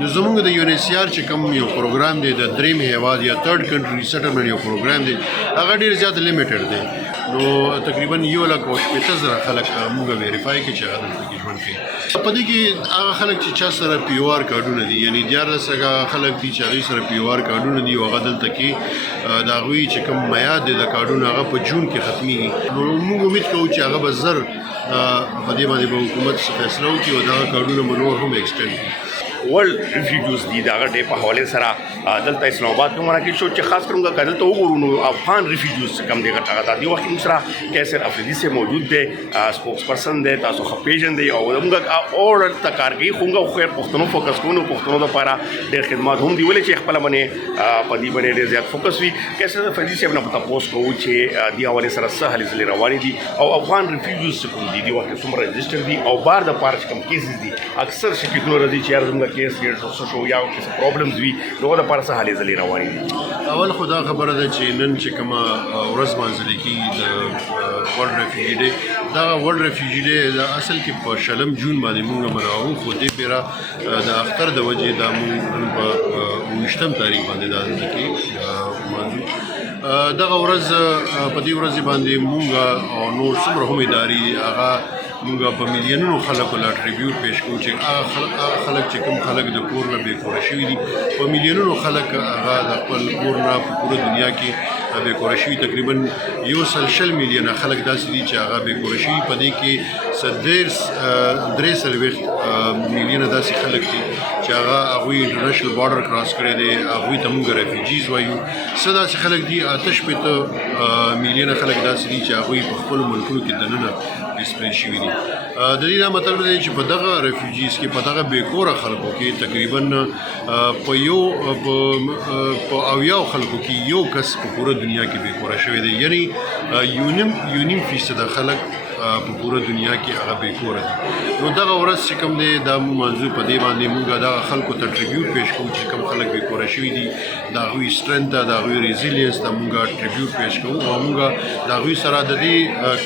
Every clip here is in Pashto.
نو زمونږ د UNHCR چې کوم یو پروګرام دی د دریم هیواد یا تھرډ کنټری سیټلمنټ یو پروګرام دی هغه ډیر زیات لیمیټډ دی نو تقریبا 1,80,000 خلک موږ ویریفای کړي چې هغه دلته کې ژوند کوي په دې کې هغه خلک چې چا سره POR کارډونه دي یعنی 14 خلک دي چې هغوی سره POR کارډونه دي او هغه دلته کې د هغوی چې کوم میعاد دی د کارډونه هغه په جون کې ختمیږي نو موږ امید کوو چې هغه به زر په دې باندې به حکومت فیصله وکړي او دغه کارډونه به نور هم ایکسټینډ کړي ورلد ریفیوجیز دي دغه ډې په حوالې سره دلته اسلام آباد کې منعقد شو چې خاص کر موږ دلته وګورو نو افغان ریفیوجیز کم دی غټه غټه دی وخت موږ سره کیسر افریدي سے موجود دی سپوکس پرسن دی تاسو خپېژن دی او موږ اور تکارګي خونګه خو پښتنو فوکس کوو پښتنو لپاره ډېر خدمات هم دی ولې چې خپل باندې په دې باندې ډېر زیات فوکس وي کیسر افریدي سے نه پتا پوسټ کوو چې دی حوالې سره سهل زلي رواني دي او افغان ریفیوجیز کوم دي وخت څومره رجسټر دي او بار د پارچ کم کیسز دي اکثر شکایتونه راځي چې یار زموږ کیس شو یا څه پرابلمز وي نو د پاره څه حالې زلي رواني دي اول خدا خبره ده چې نن چې کومه ورځ مانځل کېږي د ورلډ ریفیوجي ډے دا ورلډ ریفیوجي ډے دا اصل کې په 6 جون باندې موږ مناوو خو دې پیرا د اختر د وجې دا موږ په 19 تاریخ باندې دا دلته کې مانځو دغه ورځ په دې ورځ باندې موږ او نور څومره هم ادارې هغه موږ په میلیونونو خلکو لا ټریبیوټ پیش کوو چې هغه خلک چې کوم خلک د کور نه بې کوره شوي دي په میلیونونو خلک هغه د خپل کور نه په پوره دنیا کې بې کوره شوي تقریبا 100 میلیونه خلک داسې دي چې هغه بې کوره شوي په دې کې 3 میلیونه داسې خلک دي چې هغوی انټرنیشنل بارډر کراس کړی دی هغوی ته موږ ریفیوجیز وایو څه داسې خلک دي 8 میلیونه خلک داسې دي چې هغوی په خپلو ملکونو کې دننه ډسپلیس شوي دي د دې دا مطلب دی چې په دغه ریفیوجیز کې په دغه بې کوره خلکو کې تقریبا په 80 خلکو کې یو کس په پوره دنیا کې بې کوره شوی دی یعنی یونیم فیصد خلک په پوره دنیا کې هغه بې کوره دي نو دغه ورځ چې کوم دی دا موضوع په دې باندې موږ دغه خلکو ته ټریبیوټ پیش کوو چې کوم خلک بې کوره شوي دي د هغوی سټرنث ته د هغوی ریزیلینس ته موږ ټریبیوټ پیش کوو او موږ د هغوی سره د دې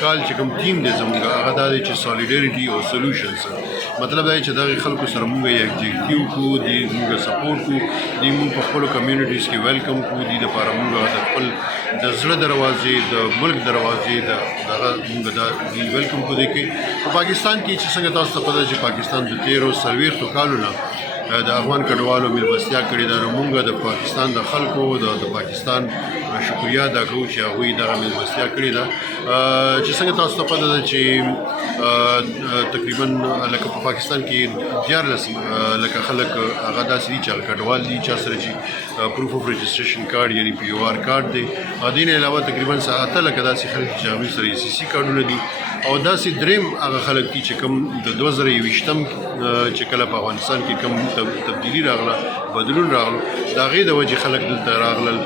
کال چې کوم ټیم دی زموږ هغه دا دی چې سالیډریټي او سولوشنز مطلب دا چې دغه خلکو سره موږ یکجهتي وکړو دوی موږ سپورټ کړو دوی موږ په خپلو کمیونټیز کې ویلکم کړو دوی دپاره موږ د خپل د زړه دروازې د ملک دروازې دغه موږ دا ویلکم کو دی کې په پاکستان کې چې څنګه تاسو ته پته چې پاکستان د 13 کالو نه د افغان کډوالو میلمستیا کړې ده نو موږ د پاکستان د خلکو د پاکستان شکریا ادا کوو چې هغوی دغه میلمستیا کړې ده چې څنګه تاسو ته پته ده چې تقریبا لکه په پاکستان کې 14 لکه خلک هغه داسې دي چې هغه کډوال دي چا سره چې پروف اف رجسټریشن کارډ یعنی POR کارډ دی دې نه علاوه تقریبا 8 لکه داسې خلک چې هغوی سره ECC کارډونه دي او داسې دریم هغه خلک دي چې کوم د 2021 چې کله په افغانستان کې کوم تبدیلی راغله بدلون راغلو د هغې د وجې خلک دلته راغلل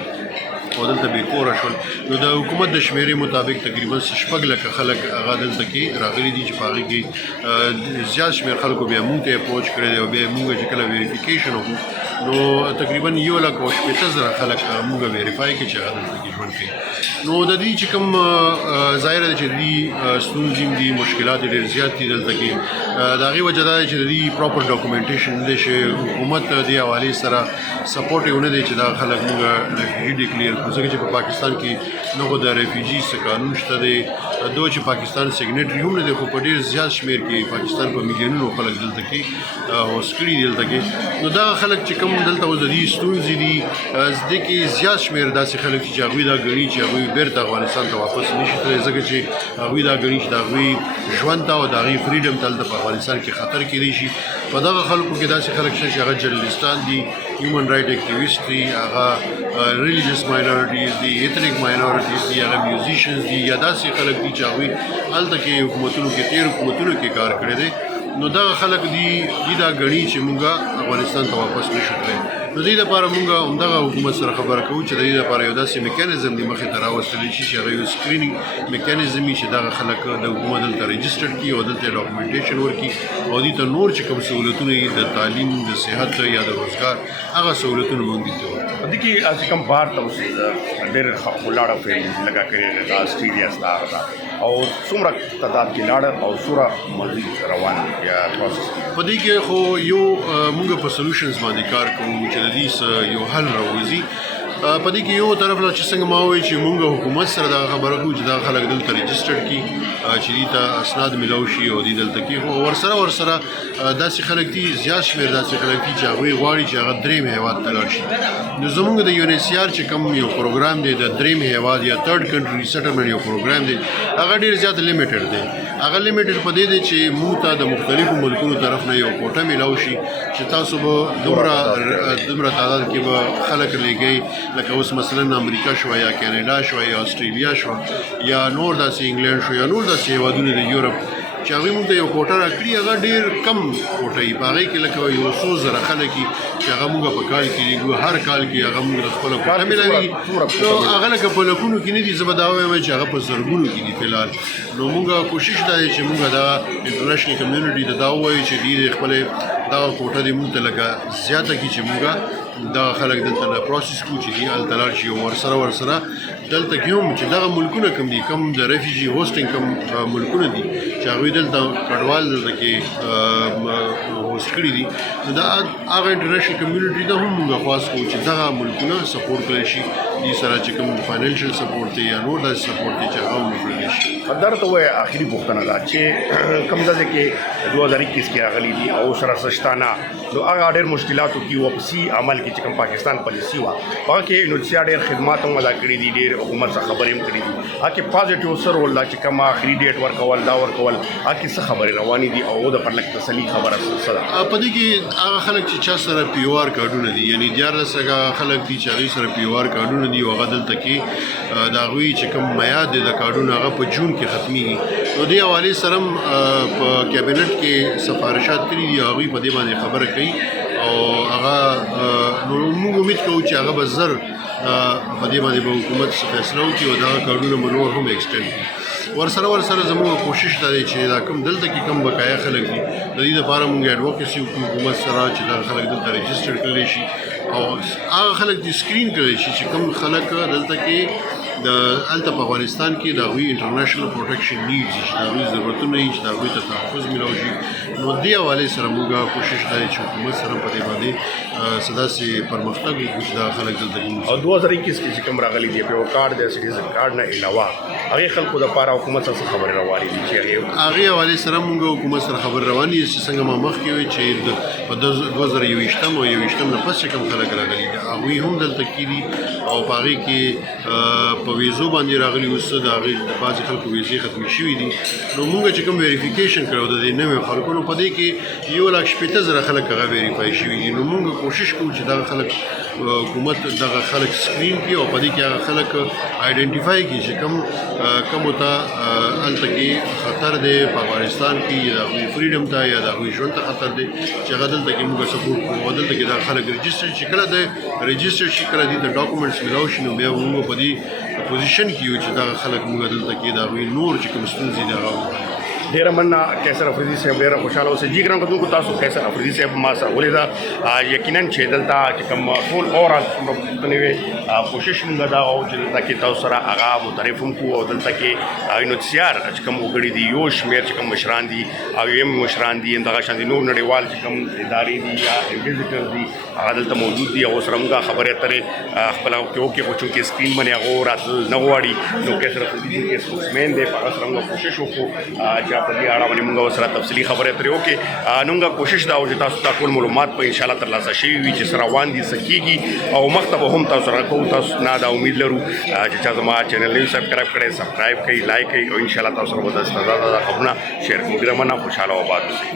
او دلته بې کوره شول نو د حکومت د شمیرې مطابق تقریبا 6 لکه خلک هغه دلته کې راغلي دي چې په هغې کې زیات شمېر خلکو بیا موږ ته اپروچ کړی دی او بیا موږ چې کله ویریفیکیشن وکړو نو تقریبا 1,80,000 خلک موږ ویریفای کړي چې هغه دلته کې ژوند کوي نو د دې چې کوم ظاهره ده چې د دې ستونزې دي مشکلات ډېر زیات دي دلته کې د هغې وجه دا ده چې د دې پراپر ډاکومنټیشن نه دی چې حکومت د دې حوالې سره سپورټ یې ونه دی چې دا خلک موږ ریفیوجي ډیکلیر کړو ځکه چې په پاکستان کې نه خو د ریفیوجي څه قانون شته دی دوی چې پاکستان سیګنیټري هم نه دی خو په ډېر زیات شمېر کې پاکستان په میلیونونو خلک دلته کې هوسټ کړي دي دلته کې نو دغه خلک چې کوم دلته اوس د دې ستونزې دي دې کې زیات شمېر داسې خلک چې هغوی دا ګڼي چې هغوی بیرته افغانستان ته واپس نه شي تللی ځکه چې هغوی دا ګڼي چې د هغوی ژوند ته او د هغوی فریډم ته هلته په افغانستان کې خطر کیدی شي په دغه خلکو کې داسې خلک شته چې هغه جرنلستان دي هیومن رایټ اکټیویسټ دي هغه ریلیجیس ماینورټیز دي ایتنیک ماینورټیز دي هغه میوزیشنز دي یا داسې خلک دي چې هغوی هلته کې حکومتونو کې 13 حکومتونو کې کار کړی دی نو دغه خلک دي دا ګڼي چې موږ افغانستان ته واپس نه شو تللی نو دې دپاره موږ همدغه حکومت سره خبره کوو چې د دې دپاره یو داسې میکانیزم دې مخې ته راوستلی شي چې هغه یو سکرینینګ میکانیزم وي چې دغه خلک د حکومت دلته رجسټرډ کړي او دلته ډاکومنټیشن ورکړي او دې ته نور چې کوم سهولتونه وي د تعلیم د صحت یا د روزګار هغه سهولتونه موږ دې ته ورکړو دي کې چې کوم بار ته اوس ډېر ولاړه فیل لګا کړی دا آسټریلیا ستا او څومره تعداد کې لاړ او څومره مزید روان یا پروسس په دې کې خو یو موږ په سولوشنز باندې کار کوو چې د دې یو حل راوځي. په دې کې یو طرف لا چې څنګه ما وایي چې موږ حکومت سره دا خبره کوو چې دا خلک دلته رجسټرډ کړي چې دې ته اسناد ملو شي او دې دلته کې خو ورسره داسې خلک دي زیات شمېر داسې خلک دي چې هغوی غواړي چې هغه درېیم هېواد ته لاړ شي. نو زموږ د UNHCR چې کوم یو پروګرام دی د درېیم هېواد یا تھرډ کنټري سیټلمنټ یو پروګرام دی هغه ډېر زیات لیمیټډ دی. هغه لیمیټډ په دې دی چې موږ ته د مختلفو ملکونو طرف نه یو کوټه ملو شي چې تاسو به دومره تعداد کې به خلک لېږئ لکه اوس مثلا امریکا شو یا کاناډا شو یا استرالیا شو یا نور داسې انګلند شو یا نور داسې هېوادونه د یورپ چې هغوی موږ ته یو کوټه راکړي هغه ډېر کم کوټه وي. په هغې کې لکه یو څو زره خلک وي چې هغه موږ په کال کې لېږو هر کال کې هغه موږ د خپله کوټه ملوي. نو هغه لکه په لکونو کې نه دي زه به دا وایم چې هغه په زرګونو کې دي فلحال. نو موږ کوشش دا دی چې موږ دا انټرنیشنل کمیونټي ته دا ووایو چې دوی د خپلې دغه کوټه دې موږ ته لکه زیاته کړي چې موږ دا خلک دلته نه پروسس کوو چې دوی هلته لاړ شي او ورسره دلته کې هم چې دغه ملکونه کوم دي کوم د ریفیوجي هوسټینګ کوم ملکونه دي چې هغوی دلته کډوال دلته کې هوسټ کړي دي نو دا هغه انټرنیشنل کمیونټي ته هم موږ خواست کوو چې دغه ملکونه سپورټ کړی شي دې سره چې کوم فاینانشل سپورټ دی یا نور داسې سپورټ دی چې هغه هم وکړلی شي. درته وایي آخري پوښتنه ده چې کوم ځای کې 2021 کې راغلي دي او سره سشتانه نو هغه ډېر مشکلاتو کې واپسي عمل کې چې کوم پاکستان پالیسي وه هغه کې UNHCR ډېر خدمات هم ادا کړي دي ډېر حکومت څخه خبرې هم کړي دي هغه کې پازیټیو څه رول ده چې کوم آخري ډیټ ورکول دا ورکول هغه کې څه خبرې روانې دي او د پرلک تسلي خبره څه ده. په دې کې هغه خلک چې چا سره POR کارډونه دي یعنی 14 خلک دي چې هغوی سره POR کارډونه دي او هغه دلته کې د هغوی چې کوم میعاد دی د کارډونه هغه په جون کې ختمیږي. نو دې حوالې سره هم په کابینټ کې سفارشات کړي دي هغوی په دې باندې خبره کوي او هغه نو موږ امید کوو چې هغه به زر په دې باندې به حکومت فیصله وکړي او دغه کارډونه به نور هم ایکسټینډ کړي. ورسره زموږ کوشش دا دی چې دا کوم دلته کې کم بقایا خلک دي د دې لپاره موږ ایډوکیسي وکړو حکومت سره چې دا خلک دلته رجسټر کړلی شي او هغه خلک دې سکرین کړلی شي چې کوم خلک دلته کې د هلته په افغانستان کې د هغوی انټرنیشنل پروټیکشن نیډز چې د هغوی ضرورتونه وي چې د هغوی ته تحفظ میلاو شي. نو دې حوالې سره موږ کوشش دا دی چې حکومت سره په دې باندې څه داسې پرمختګ وکړو چې دا خلک دلته او 2021 کې چې کوم راغلي دي په کارډ د سټیزن کارډ نه علاوه هغې خلکو دپاره حکومت سره څه خبرې روانې دي چې هغې حوالې سره موږ حکومت سره خبرې روانې دي چې څنګه ما مخکې وویل چې په 2021 او 2021 نه پس چې کوم خلک راغلي دي هغوی هم دلته کې دي او په هغې کې په ویزو باندې راغلي اوس د هغې د بعضې خلکو ویزې ختمې شوي دي. نو موږ چې کوم ویریفیکیشن کړو د دې نویو خلکو نو په دې کې 1,60,000 خلک هغه ویریفای شوي دي. نو موږ کوشش کوو چې دغه خلک حکومت دغه خلک سکرین کړي او په دې کې هغه خلک آیډنټیفای کړي چې کومو ته هلته کې خطر دی په افغانستان کې یا د هغوی فریډم ته یا د هغوی ژوند ته خطر دی چې هغه دلته کې موږ سپورټ کوو او دلته کې دغه خلک رجسټر چې کله د رجسټر شي کله دې ته ډاکومنټس میلاو شي نو بیا موږ په دې پوزیشن کې یو چې دغه خلک موږ دلته کې د هغوی نور چې کوم ستونزې دي هغه ډېره مننه قیصر افریدي صاحب ډېره خوشحاله اوسئ. جی ګران کتونکو تاسو قیصر افریدي صاحب ما سره ولیده یقینا چې دلته چې کوم ټول اورال پوښتنې وې کوشش موږ دا او چې دلته کې تاسو سره هغه متعرف هم کوو او دلته کې UNHCR چې کوم وګړي دي یو شمېر چې کوم مشران دي او یم مشران دي دغه شان دي نور نړیوال چې کوم ادارې دي یا وزیټر دي هغه دلته موجود دي او سره موږ خبرې اترې خپله وکړو خو چونکې سکرین باندې هغه راتلل نه غواړي نو قیصر افریدي کې سپوکسمین دی په هغه سره موږ کوشش وکړو چې په دې اړه باندې موږ سره تفصیلي خبرې اترې وکړې. نو موږ کوشش دا وکړو چې تاسو ته ټول معلومات په انشاءالله ترلاسه شوي وي چې څه روان دي څه کېږي او مخته به هم تاسو سره کوو. تاسو نه دا امید لرو چې چا زما چینل نه وي سبسکرایب کړی سبسکرایب کړئ لایک کړئ او انشاءالله تاسو سره به داسې تازه خبرونه شیر کوو. ډېره مننه خوشحاله او آباد اوسئ.